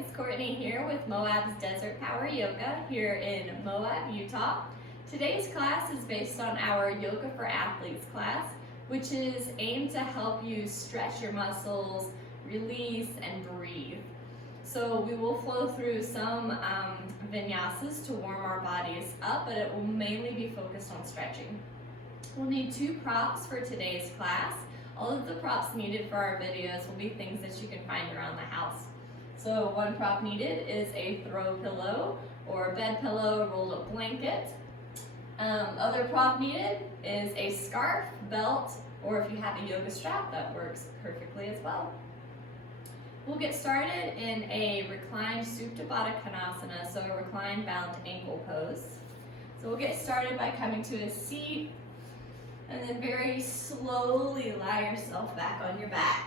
it's Courtney here with Moab's Desert Power Yoga here in Moab, Utah. Today's class is based on our Yoga for Athletes class, which is aimed to help you stretch your muscles, release, and breathe. So we will flow through some vinyasas to warm our bodies up, but it will mainly be focused on stretching. We'll need 2 props for today's class. All of the props needed for our videos will be things that you can find around the house. So one prop needed is a throw pillow or a bed pillow, rolled up blanket. Other prop needed is a scarf, belt, or if you have a yoga strap, that works perfectly as well. We'll get started in a reclined Supta Baddha Konasana, so a reclined bound ankle pose. So we'll get started by coming to a seat and then very slowly lie yourself back on your back.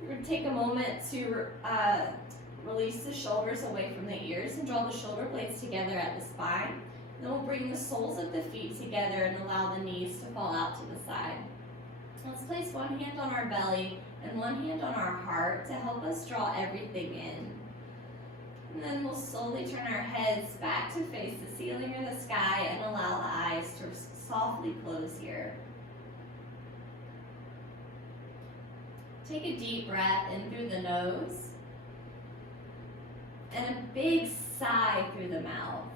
You're going to take a moment to release the shoulders away from the ears and draw the shoulder blades together at the spine. Then we'll bring the soles of the feet together and allow the knees to fall out to the side. Let's place one hand on our belly and one hand on our heart to help us draw everything in. And then we'll slowly turn our heads back to face the ceiling or the sky and allow the eyes to softly close here. Take a deep breath in through the nose and a big sigh through the mouth.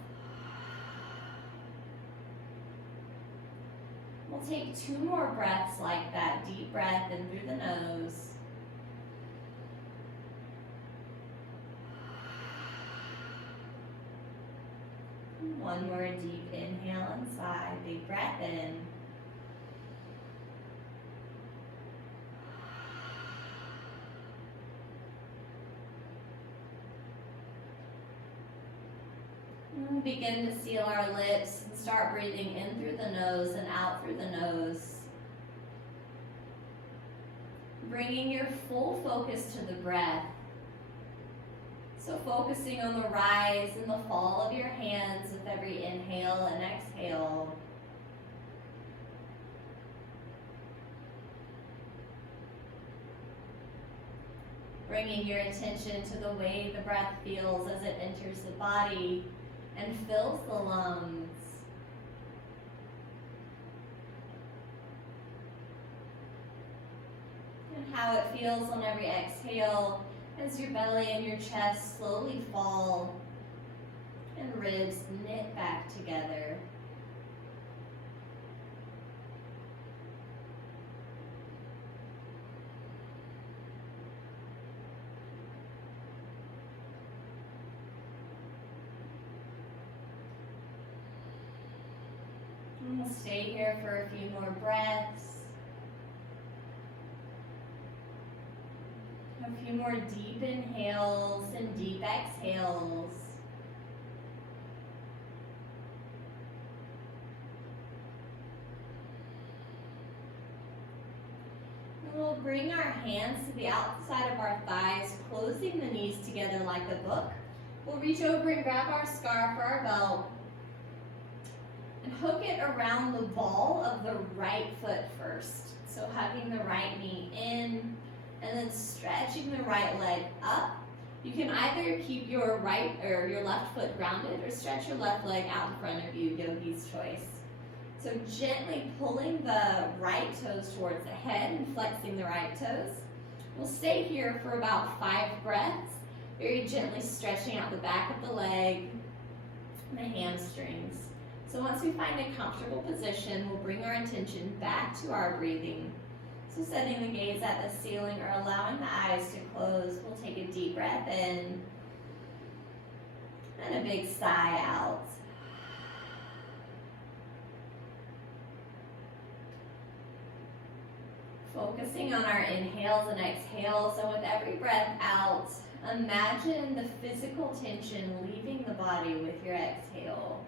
We'll take 2 more breaths like that. Deep breath in through the nose. One more deep inhale and sigh. Big breath in. And we'll begin to seal our lips and start breathing in through the nose and out through the nose. Bringing your full focus to the breath. So focusing on the rise and the fall of your hands with every inhale and exhale. Bringing your attention to the way the breath feels as it enters the body and fills the lungs. And how it feels on every exhale as your belly and your chest slowly fall and ribs knit back together. And we'll stay here for a few more breaths. A few more deep inhales and deep exhales. And we'll bring our hands to the outside of our thighs, closing the knees together like a book. We'll reach over and grab our scarf or our belt and hook it around the ball of the right foot first. So hugging the right knee in, and then stretching the right leg up. You can either keep your right or your left foot grounded or stretch your left leg out in front of you, yogi's choice. So gently pulling the right toes towards the head and flexing the right toes. We'll stay here for about 5 breaths, very gently stretching out the back of the leg and the hamstrings. So once we find a comfortable position, we'll bring our attention back to our breathing. So setting the gaze at the ceiling or allowing the eyes to close, we'll take a deep breath in and a big sigh out. Focusing on our inhales and exhales, and with every breath out, imagine the physical tension leaving the body with your exhale.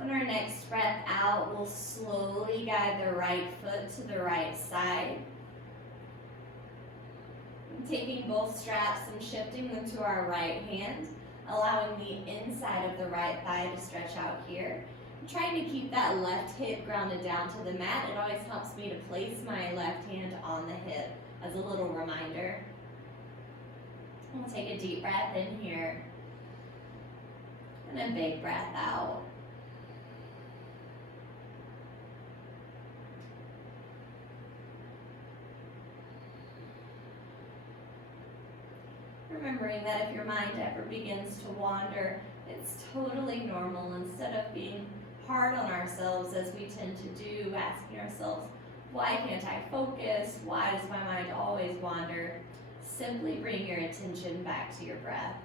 On our next breath out, we'll slowly guide the right foot to the right side. Taking both straps and shifting them to our right hand, allowing the inside of the right thigh to stretch out here. I'm trying to keep that left hip grounded down to the mat. It always helps me to place my left hand on the hip as a little reminder. We'll take a deep breath in here and a big breath out. Remembering that if your mind ever begins to wander, it's totally normal. Instead of being hard on ourselves as we tend to do, asking ourselves, why can't I focus? Why does my mind always wander? Simply bring your attention back to your breath.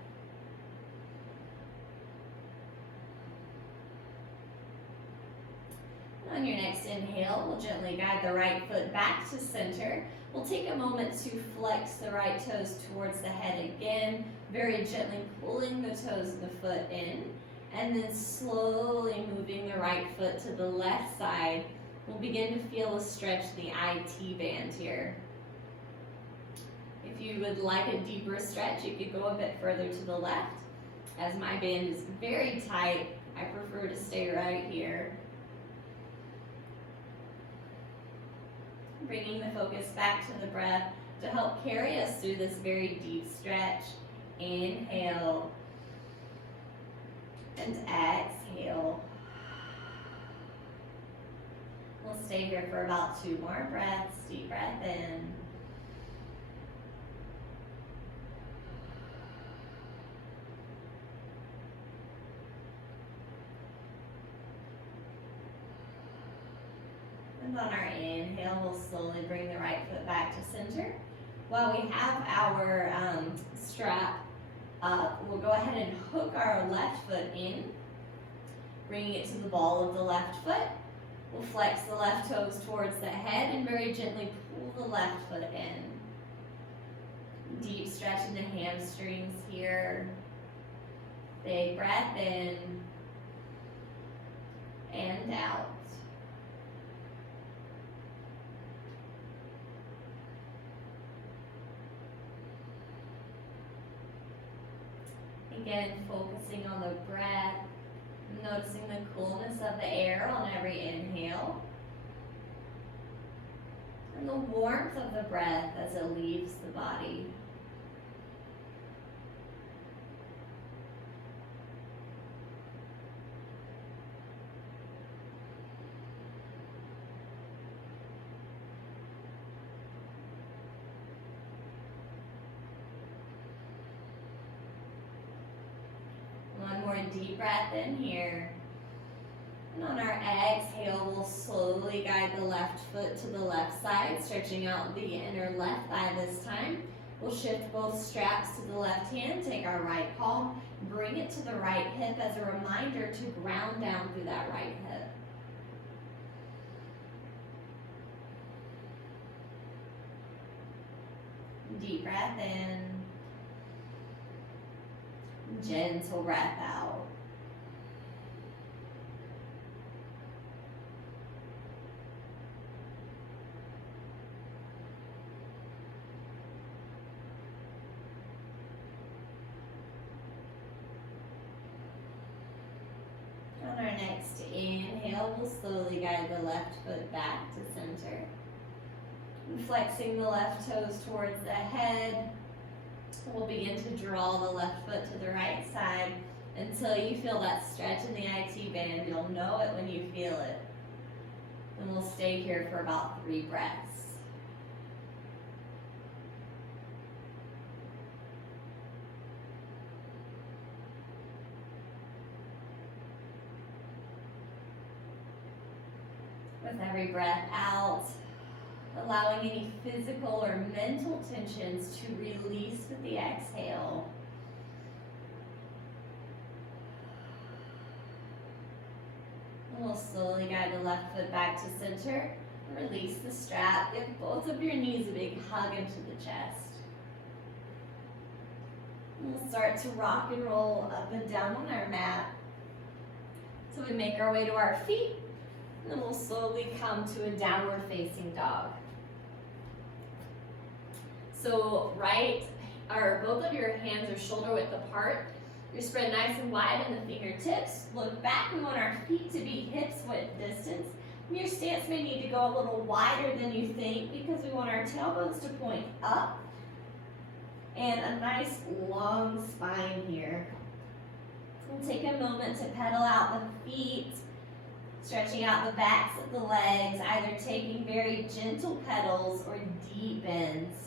On your next inhale, we'll gently guide the right foot back to center. We'll take a moment to flex the right toes towards the head again, very gently pulling the toes of the foot in, and then slowly moving the right foot to the left side. We'll begin to feel a stretch in the IT band here. If you would like a deeper stretch, you could go a bit further to the left. As my band is very tight, I prefer to stay right here. Bringing the focus back to the breath to help carry us through this very deep stretch. Inhale and exhale. We'll stay here for about 2 more breaths. Deep breath in. And on our inhale, we'll slowly bring the right foot back to center. While we have our strap up, we'll go ahead and hook our left foot in, bringing it to the ball of the left foot. We'll flex the left toes towards the head and very gently pull the left foot in. Deep stretch in the hamstrings here. Big breath in and out. Again, focusing on the breath, noticing the coolness of the air on every inhale, and the warmth of the breath as it leaves the body. One more deep breath in here. And on our exhale, we'll slowly guide the left foot to the left side, stretching out the inner left thigh this time. We'll shift both straps to the left hand, take our right palm, bring it to the right hip as a reminder to ground down through that right hip. Deep breath in. Gentle breath out. On our next inhale, we'll slowly guide the left foot back to center. And flexing the left toes towards the head. We'll begin to draw the left foot to the right side until you feel that stretch in the IT band. You'll know it when you feel it. And we'll stay here for about 3 breaths. With every breath out, allowing any physical or mental tensions to release with the exhale. And we'll slowly guide the left foot back to center. Release the strap. Give both of your knees a big hug into the chest. And we'll start to rock and roll up and down on our mat. So we make our way to our feet, and then we'll slowly come to a downward facing dog. So both of your hands are shoulder width apart. You're spread nice and wide in the fingertips. Look back. We want our feet to be hips width distance. Your stance may need to go a little wider than you think because we want our tailbones to point up and a nice long spine here. We'll take a moment to pedal out the feet, stretching out the backs of the legs, either taking very gentle pedals or deep bends.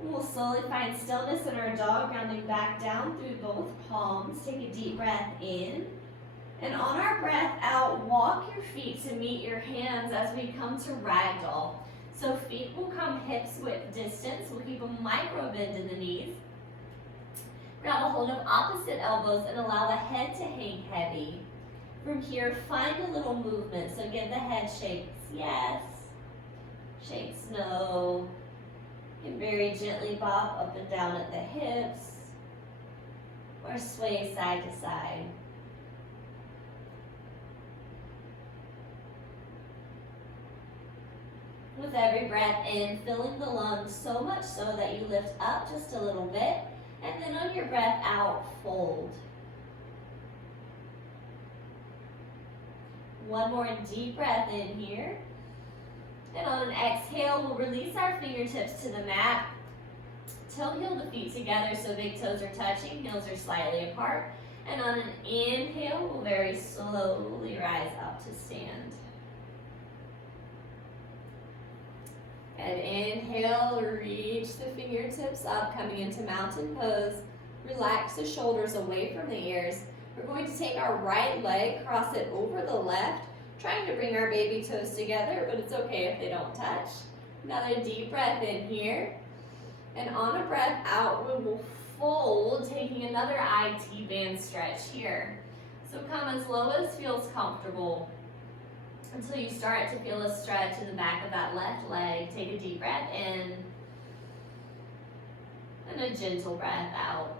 We'll slowly find stillness in our dog, grounding back down through both palms. Take a deep breath in. And on our breath out, walk your feet to meet your hands as we come to ragdoll. So feet will come hips width distance. We'll keep a micro bend in the knees. Grab a hold of opposite elbows and allow the head to hang heavy. From here, find a little movement. So give the head shakes, yes. Shakes, no. And very gently bob up and down at the hips or sway side to side. With every breath in, filling the lungs so much so that you lift up just a little bit, and then on your breath out, fold. One more deep breath in here. And on an exhale, we'll release our fingertips to the mat. Toe heel the feet together so big toes are touching, heels are slightly apart. And on an inhale, we'll very slowly rise up to stand. And inhale, reach the fingertips up, coming into mountain pose. Relax the shoulders away from the ears. We're going to take our right leg, cross it over the left, trying to bring our baby toes together, but it's okay if they don't touch. Another deep breath in here. And on a breath out, we will fold, taking another IT band stretch here. So come as low as feels comfortable until you start to feel a stretch in the back of that left leg. Take a deep breath in and a gentle breath out.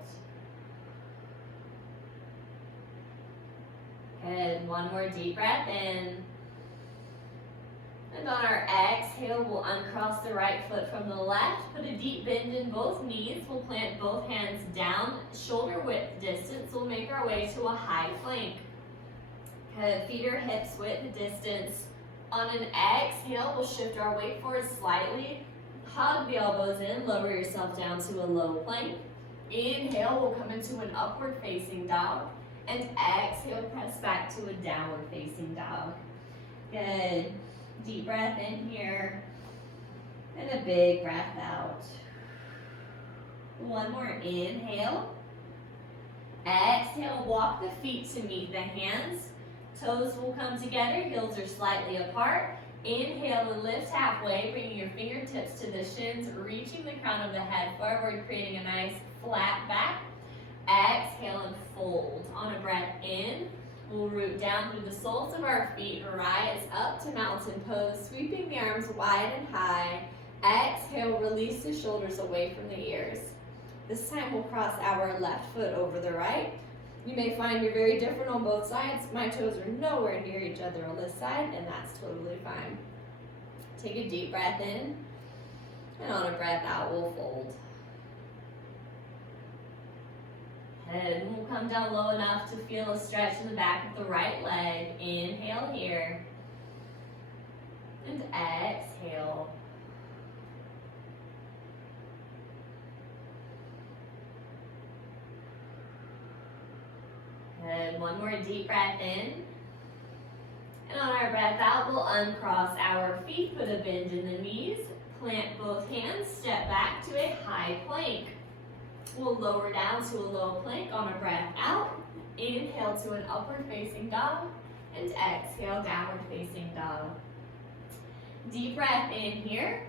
Good, one more deep breath in. And on our exhale, we'll uncross the right foot from the left, put a deep bend in both knees. We'll plant both hands down, shoulder width distance. We'll make our way to a high plank. Good, feet are hips width distance. On an exhale, we'll shift our weight forward slightly. Hug the elbows in, lower yourself down to a low plank. Inhale, we'll come into an upward facing dog. And exhale, press back to a downward facing dog. Good. Deep breath in here. And a big breath out. One more inhale. Exhale, walk the feet to meet the hands. Toes will come together, heels are slightly apart. Inhale and lift halfway, bringing your fingertips to the shins, reaching the crown of the head forward, creating a nice flat back. Exhale and fold. On a breath in, we'll root down through the soles of our feet, rise up to mountain pose, sweeping the arms wide and high. Exhale, release the shoulders away from the ears. This time we'll cross our left foot over the right. You may find you're very different on both sides. My toes are nowhere near each other on this side, and that's totally fine. Take a deep breath in, and on a breath out, we'll fold. And we'll come down low enough to feel a stretch in the back of the right leg. Inhale here. And exhale. Good. One more deep breath in. And on our breath out, we'll uncross our feet, put a bend in the knees, plant both hands, step back to a high plank. We'll lower down to a low plank on a breath out. Inhale to an upward facing dog and exhale, downward facing dog. Deep breath in here.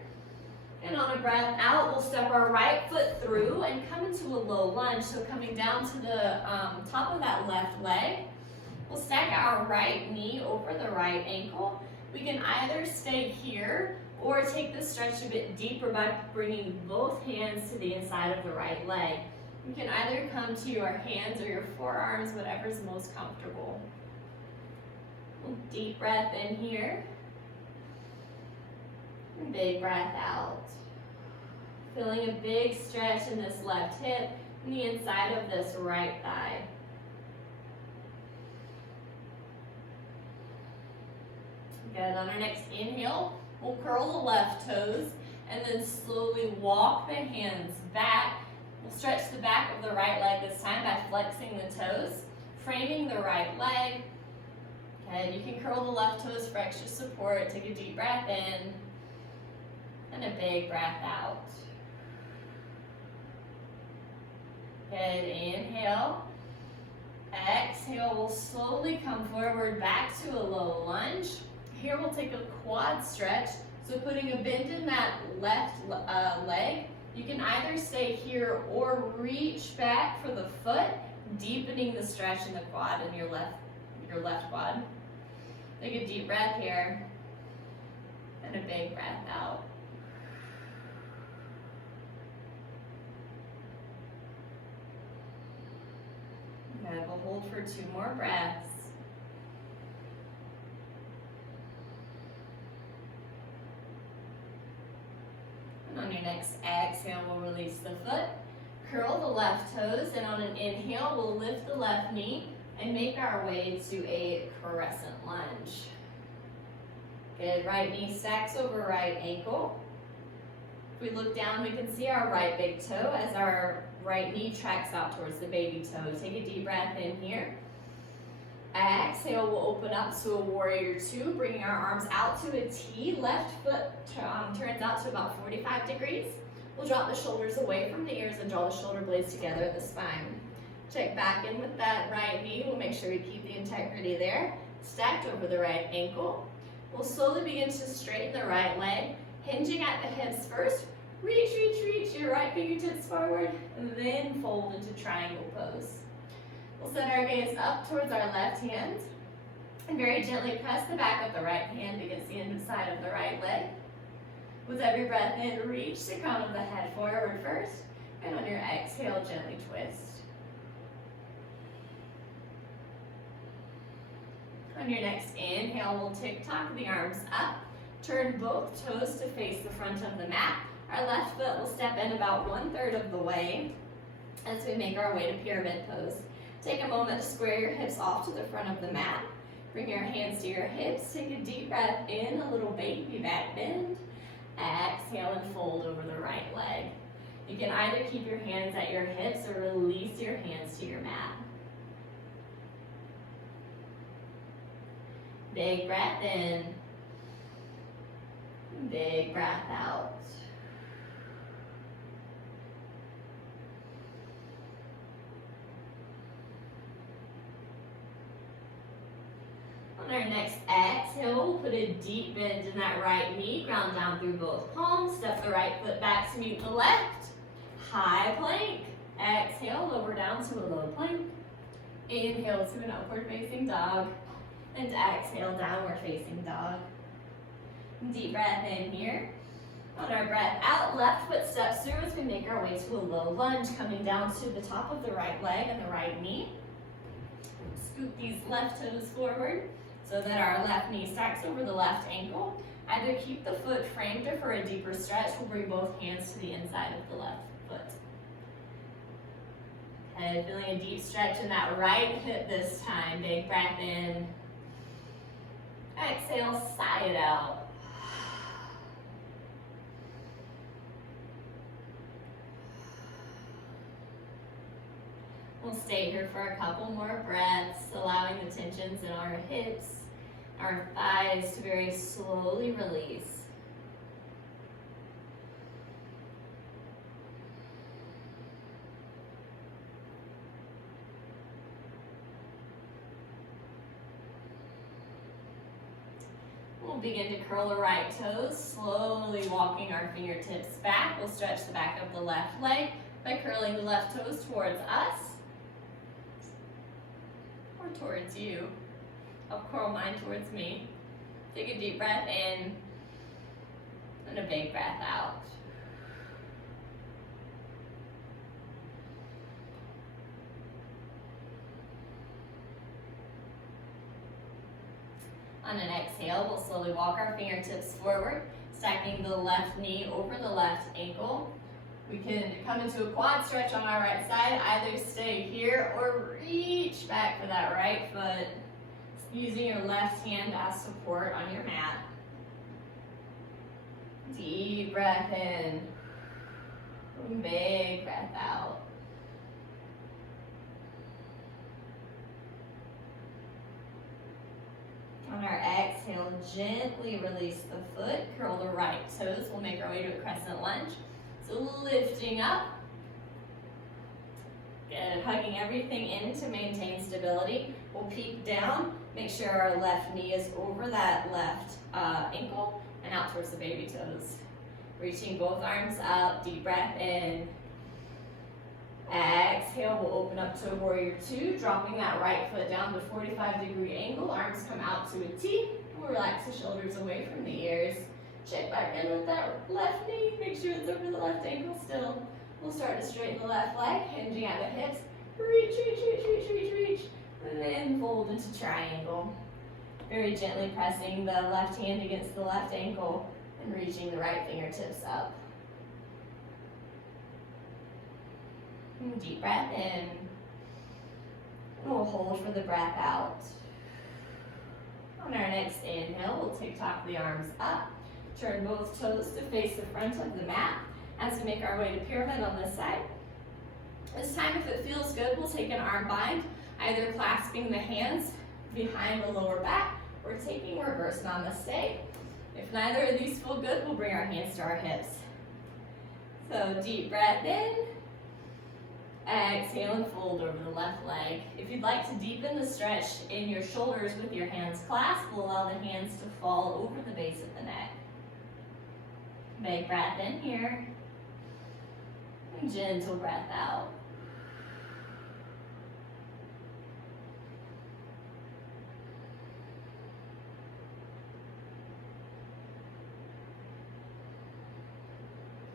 And on a breath out, we'll step our right foot through and come into a low lunge. So coming down to the top of that left leg, we'll stack our right knee over the right ankle. We can either stay here or take the stretch a bit deeper by bringing both hands to the inside of the right leg. You can either come to your hands or your forearms, whatever's most comfortable. Deep breath in here. Big breath out. Feeling a big stretch in this left hip and the inside of this right thigh. Good. On our next inhale, we'll curl the left toes and then slowly walk the hands back. We'll stretch the back of the right leg this time by flexing the toes, framing the right leg. Good. You can curl the left toes for extra support. Take a deep breath in and a big breath out. Good. Inhale. Exhale. We'll slowly come forward back to a low lunge. Here we'll take a quad stretch. So putting a bend in that left leg. You can either stay here or reach back for the foot, deepening the stretch in the quad in your left quad. Take a deep breath here and a big breath out. Good. We'll hold for 2 more breaths. And on your next exhale, we'll release the foot. Curl the left toes, and on an inhale, we'll lift the left knee and make our way to a crescent lunge. Good. Right knee stacks over right ankle. If we look down, we can see our right big toe as our right knee tracks out towards the baby toe. Take a deep breath in here. Exhale, we'll open up to a warrior 2, bringing our arms out to a T. Left foot turns out to about 45 degrees. We'll drop the shoulders away from the ears and draw the shoulder blades together at the spine. Check back in with that right knee. We'll make sure we keep the integrity there. Stacked over the right ankle. We'll slowly begin to straighten the right leg, hinging at the hips first. Reach, reach, reach your right fingertips forward, and then fold into triangle pose. We'll set our gaze up towards our left hand and very gently press the back of the right hand against the inside of the right leg. With every breath in, reach the crown of the head forward first, and on your exhale, gently twist. On your next inhale, we'll tick-tock the arms up. Turn both toes to face the front of the mat. Our left foot will step in about 1/3 of the way as we make our way to pyramid pose. Take a moment to square your hips off to the front of the mat. Bring your hands to your hips. Take a deep breath in, a little baby back bend. Exhale and fold over the right leg. You can either keep your hands at your hips or release your hands to your mat. Big breath in. Big breath out. On our next exhale, we'll put a deep bend in that right knee, ground down through both palms, step the right foot back to meet the left. High plank. Exhale, lower down to a low plank. Inhale to an upward facing dog. And exhale, downward facing dog. Deep breath in here. On our breath out, left foot steps through as we make our way to a low lunge, coming down to the top of the right leg and the right knee. Scoop these left toes forward so that our left knee stacks over the left ankle. Either keep the foot framed or for a deeper stretch, we'll bring both hands to the inside of the left foot. Okay, feeling a deep stretch in that right hip this time. Big breath in. Exhale, sigh it out. We'll stay here for a couple more breaths, allowing the tensions in our hips, our thighs to very slowly release. We'll begin to curl the right toes, slowly walking our fingertips back. We'll stretch the back of the left leg by curling the left toes towards us or towards you. I'll curl mine towards me. Take a deep breath in and a big breath out. On an exhale, we'll slowly walk our fingertips forward, stacking the left knee over the left ankle. We can come into a quad stretch on our right side, either stay here or reach back for that right foot, using your left hand as support on your mat. Deep breath in, big breath out. On our exhale, gently release the foot, curl the right toes. We'll make our way to a crescent lunge. So lifting up, good, hugging everything in to maintain stability. We'll peek down, make sure our left knee is over that left ankle and out towards the baby toes. Reaching both arms up, deep breath in. Exhale, we'll open up to a warrior two, dropping that right foot down to 45-degree angle. Arms come out to a T. We'll relax the shoulders away from the ears. Check back in with that left knee. Make sure it's over the left ankle still. We'll start to straighten the left leg, hinging at the hips. Reach, reach, reach, reach, reach, reach. And then fold into triangle. Very gently pressing the left hand against the left ankle and reaching the right fingertips up. And deep breath in. And we'll hold for the breath out. On our next inhale, we'll take top of the arms up. Turn both toes to face the front of the mat as we make our way to pyramid on this side. This time, if it feels good, we'll take an arm bind, either clasping the hands behind the lower back or taking reverse namaste. If neither of these feel good, we'll bring our hands to our hips. So deep breath in. Exhale and fold over the left leg. If you'd like to deepen the stretch in your shoulders with your hands clasped, we'll allow the hands to fall over the base of the neck. Big breath in here. And gentle breath out.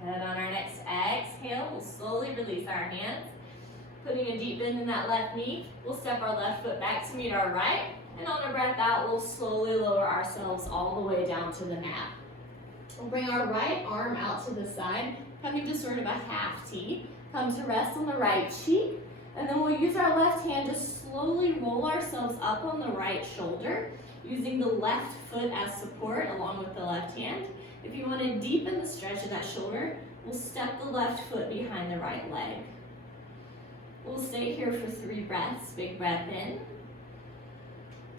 Good. On our next exhale, we'll slowly release our hands. Putting a deep bend in that left knee, we'll step our left foot back to meet our right. And on a breath out, we'll slowly lower ourselves all the way down to the mat. We'll bring our right arm out to the side, coming to sort of a half T. Come to rest on the right cheek. And then we'll use our left hand to slowly roll ourselves up on the right shoulder, using the left foot as support along with the left hand. If you want to deepen the stretch of that shoulder, we'll step the left foot behind the right leg. We'll stay here for 3 breaths. Big breath in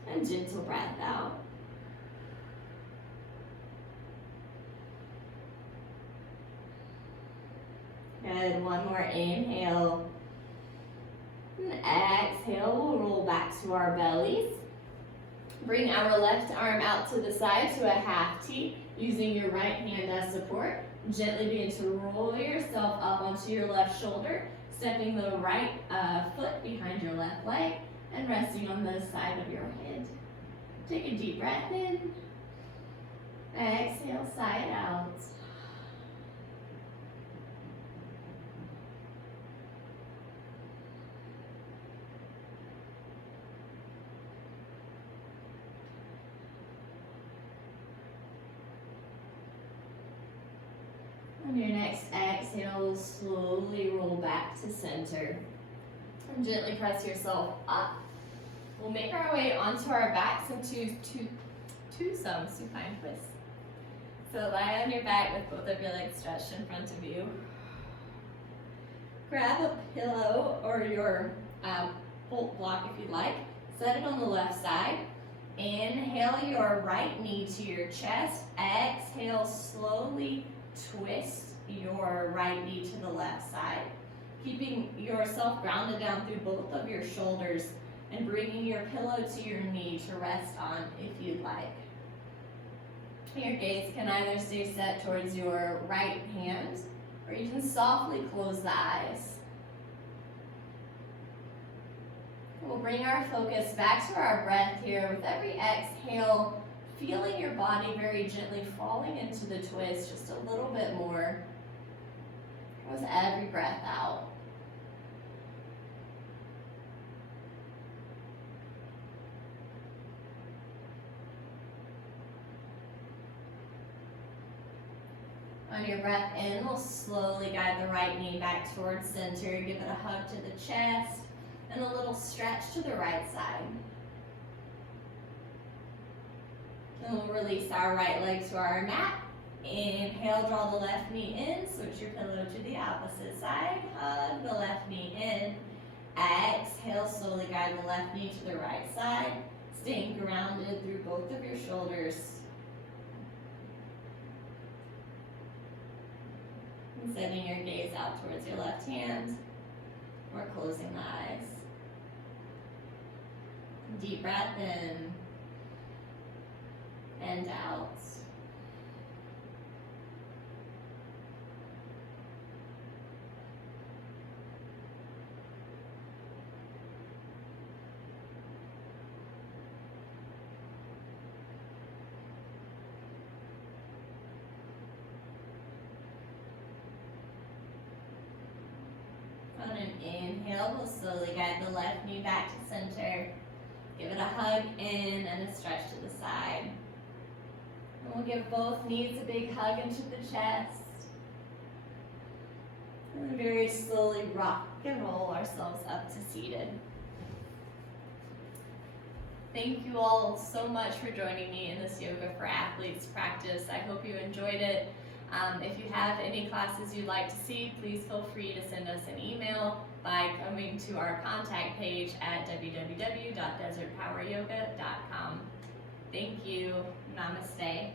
and gentle breath out. Good. One more inhale. And exhale, we'll roll back to our bellies. Bring our left arm out to the side to a half T, using your right hand as support. Gently begin to roll yourself up onto your left shoulder, stepping the right foot behind your left leg and resting on the side of your head. Take a deep breath in. Exhale, sigh it out. On your next exhale, slowly roll back to center. And gently press yourself up. We'll make our way onto our backs into some supine twists. So lie on your back with both of your legs stretched in front of you. Grab a pillow or your bolt block if you'd like. Set it on the left side. Inhale your right knee to your chest. Exhale, slowly twist your right knee to the left side, keeping yourself grounded down through both of your shoulders and bringing your pillow to your knee to rest on if you'd like. Your gaze can either stay set towards your right hand or you can softly close the eyes. We'll bring our focus back to our breath here with every exhale, feeling your body very gently falling into the twist just a little bit more with every breath out. On your breath in, we'll slowly guide the right knee back towards center. Give it a hug to the chest and a little stretch to the right side. And we'll release our right leg to our mat. Inhale, draw the left knee in. Switch your pillow to the opposite side. Hug the left knee in. Exhale, slowly guide the left knee to the right side. Staying grounded through both of your shoulders. And sending your gaze out towards your left hand. Or closing the eyes. Deep breath in. And out. On an inhale, we'll slowly guide the left knee back to center. Give it a hug in and a stretch to the side. And we'll give both knees a big hug into the chest. And very slowly rock and roll ourselves up to seated. Thank you all so much for joining me in this Yoga for Athletes practice. I hope you enjoyed it. If you have any classes you'd like to see, please feel free to send us an email by coming to our contact page at www.desertpoweryoga.com. Thank you. Namaste.